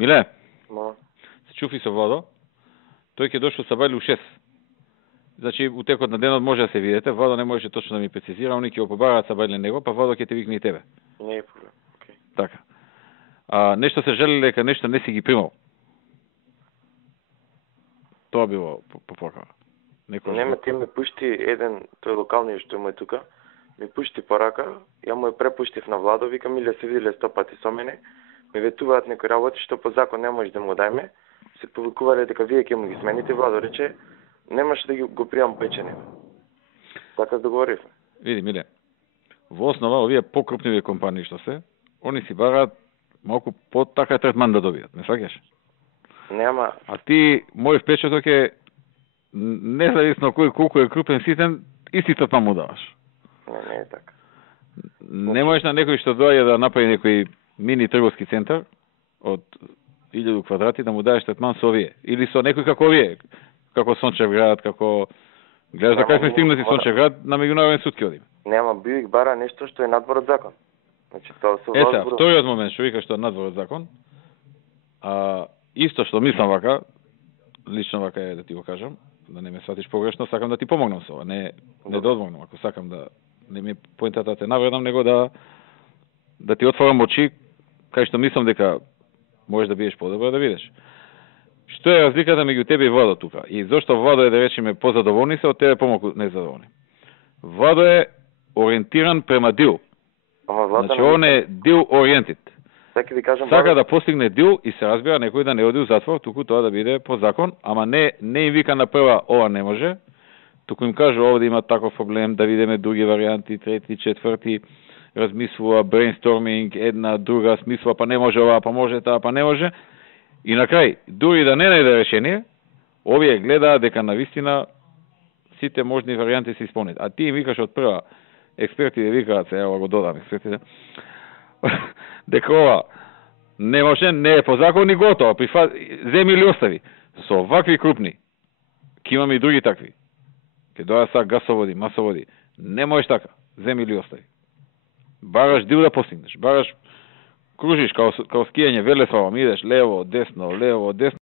Миле, Ма, се чуфи со Владо, тој ќе дошол са бајле у 6. Значи, у текот на денот може да се видите, Владо не можеше точно да ми прецизира, они ќе го побараат са бајле него, па Владо ќе те викне и тебе. не е проблем. Окей. Така. Нешто се жели дека нешто не си ги примал. Тоа било попокава. Нема, ти ми пушти еден, тој локалниот што му е тука, ми пушти порака, ја му ја препуштив на Владо, вика, Миле, се виделе 100 пати со мене, ми ветуваат некои работи што по закон не може да му дајме, се повикувале дека вие ќе му ги смените, Владо рече, немаш да го пријам печене. Така договоривме. Види, Миле, во основа овие покрупниви компании што се, они си бараат малку по-така третман да добијат, не сакаш? Нема. А ти, мој впечаток е, независно кој колку е крупен ситен, исти третман му даваш. Не е така. Не можеш на некој што доаѓа да направи некој мини трговски центар од 1000 квадрати да му даеш третман со овие. Или со некој како овие, како Сончев град, како... Гледаш да кај сме стигнати Сончев град, на меѓународен суд ќе одиме. Нема, Бивик бара нешто што е надвор од закон. Значи, тоа се Ета, вториот момент што викаш што е надвор од закон, исто што мислам вака, лично вака е да ти го кажам, да не ме сватиш погрешно, сакам да ти помогнам со ова, не да одмогнам, ако сакам да не ми поентата те навредам, него да ти отворам очи, кај што мислам дека можеш да бидеш подобро да видиш. Што е разликата меѓу тебе и Владо тука? И зошто Владо е, да речеме, позадоволни се, од тебе помалку незадоволни? Владо е ориентиран према дил. Значи, он е дил ориентит. Сака да постигне дил и се разбира некој да не оди у затвор, туку тоа да биде по закон, ама не им вика на прва ова не може, туку им каже овде има таков проблем, да видиме други варианти, трети, четврти, размислува, брейнсторминг, една, друга, смислува, па не може ова, па може таа, па не може. И на крај, дури да не најде решение, овие гледаат дека навистина сите можни варианти се исполнет. А ти им викаш од прва, експертите викаат, ево го додам експертите, дека ова не може, не е по закон и готово, земи или остави. Со вакви крупни, ке имаме и други такви, ке доја са гасоводи, масоводи, не можеш така, земи или остави. Бараш дил да постигнеш, бараш кружиш као скијање велеславом, идеш лево, десно,